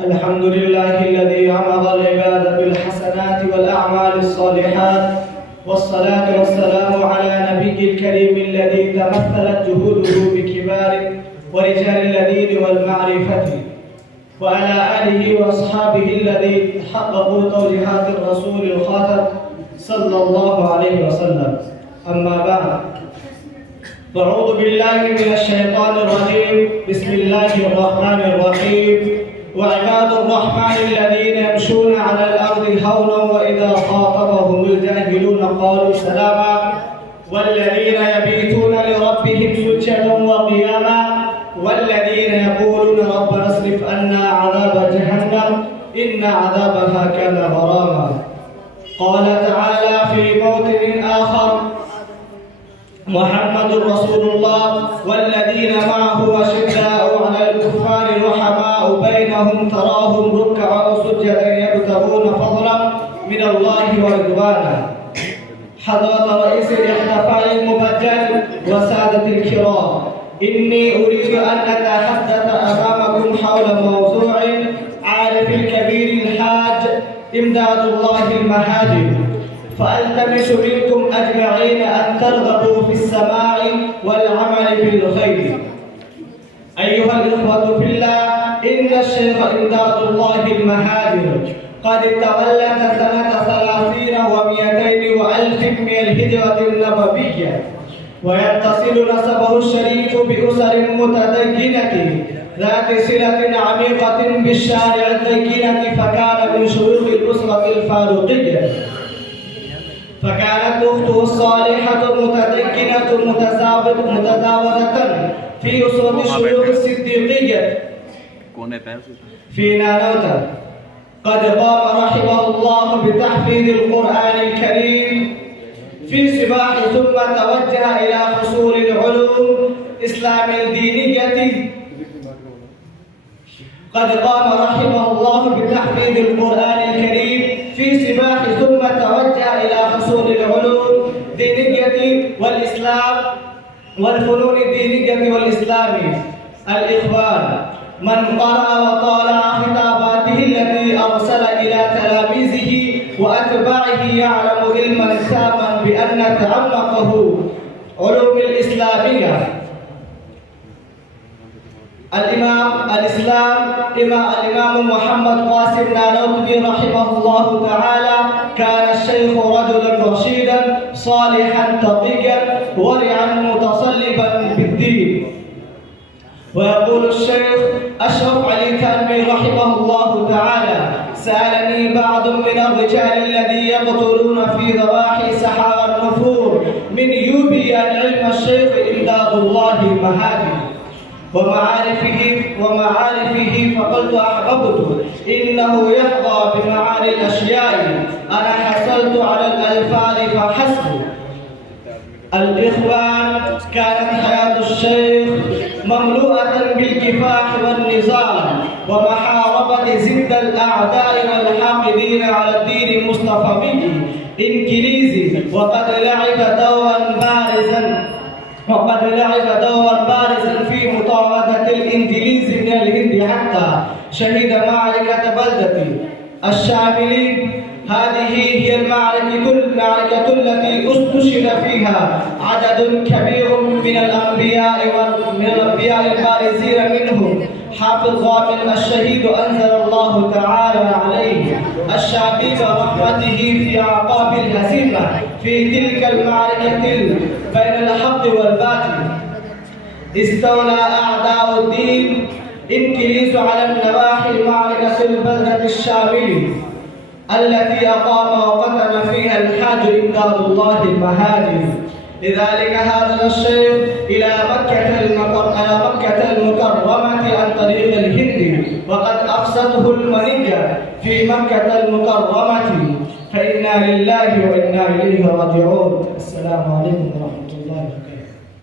الحمد لله الذي أمر العباد بالحسنات والأعمال الصالحات، والصلاة والسلام على نبي الكريم الذي تمثلت جهوده بكبار ورجال الدين والمعرفة، وعلى آله وأصحابه الذين حققوا توجيهات الرسول الخاتم صلى الله عليه وسلم. أما بعد، أعوذ بالله من الشيطان الرجيم. بسم الله الرحمن الرحيم. وعباد الرحمن الذين يمشون على الأرض هونا وإذا خاطبهم الجاهلون قالوا سلاما، والذين يبيتون لربهم سجدا وقياما، والذين يقولون ربنا اصرف عنا عذاب جهنم إن عذابها كان غراما. قال تعالى في موطن آخر: محمد رسول الله والذين معه أشداء على الكفار رحماء بينهم تراهم ركعا سجدا يبتغون فضلا من الله ورضوانا. حضرة رئيس الاحتفال المبجل وسادة الكرام، إني أريد أن أتحدث أمامكم حول موضوع عارف الكبير الحاج إمداد الله المهاجر، فألتمس منكم أجمعين أن ترغبوا في السماع والعمل بالخير. أيها الإخوة في الله، إن الشيخ إمداد الله المهاجر قد تولد سنة 30 و200 وألف من الهجرة النبوية، ويتصل نسبه الشريف بأسر متدينة ذات صلة عميقة بالشارع الدينة، فكان من شيوخ الأسرة الفاروقية. فكانت أخته الصالحة متدينة متزاوجة في أسرة الشيوخ الصديقية في نانوتا. قد قام رحمه الله بتحفيظ القرآن الكريم في صباح، ثم توجه إلى حصول العلوم الإسلام الدينية. قد قام رحمه الله بتحفيظ القرآن الكريم في صباح، ثم توجه إلى حصول العلوم الدينية والإسلام والفنون الدينية والإسلام. الإخوان، من قرأ وطالع خطاباته التي أرسل إلى تلاميذه وأتباعه يعلم علما تاما بأن تعمقه علوم الإسلامية. الإمام محمد قاسم نانوتي رحمه الله تعالى كان الشيخ رجلا رشيدا صالحا تقيا ورعا متصلبا بالدين. ويقول الشيخ أشرف علي كرمي رحمه الله تعالى: سألني بعض من الرجال الذي يقتلون في ضواحي سحار النفور من يوبي عن علم الشيخ إمداد الله المهاجر ومعارفه، فقلت أحببت إنه يحظى بمعاني الأشياء، أنا حصلت على الألفاظ فحسب. الإخوان، كانت حياة الشيخ مملوءة بالكفاح والنزال ومحاربة ضد الأعداء والحاقدين على الدين المصطفوي الإنجليزي، وقد لعب دورا بارزا في مطاردة الإنجليز من الهند حتى شهد معركة بلدة الشاملين. هذه هي المعركة التي استشهد فيها عدد كبير من الأنبياء البارزين، منهم حافظ غامر الشهيد أنزل الله تعالى عليه الشعبي رحمته في أعقاب الهزيمة في تلك المعركة بين الحق والباطل. استولى أعداء الدين إنجليز على النواحي معركة البلدة الشاملي التي أقام وقتل فيها الحاج إمداد الله المهاجر. لذلك هاجر الشيخ إلى مكة المكرمة عن طريق الهند، وقد أفسده المنية في مكة المكرمة. فإنا لله وإنا إليه راجعون. السلام عليكم ورحمة الله.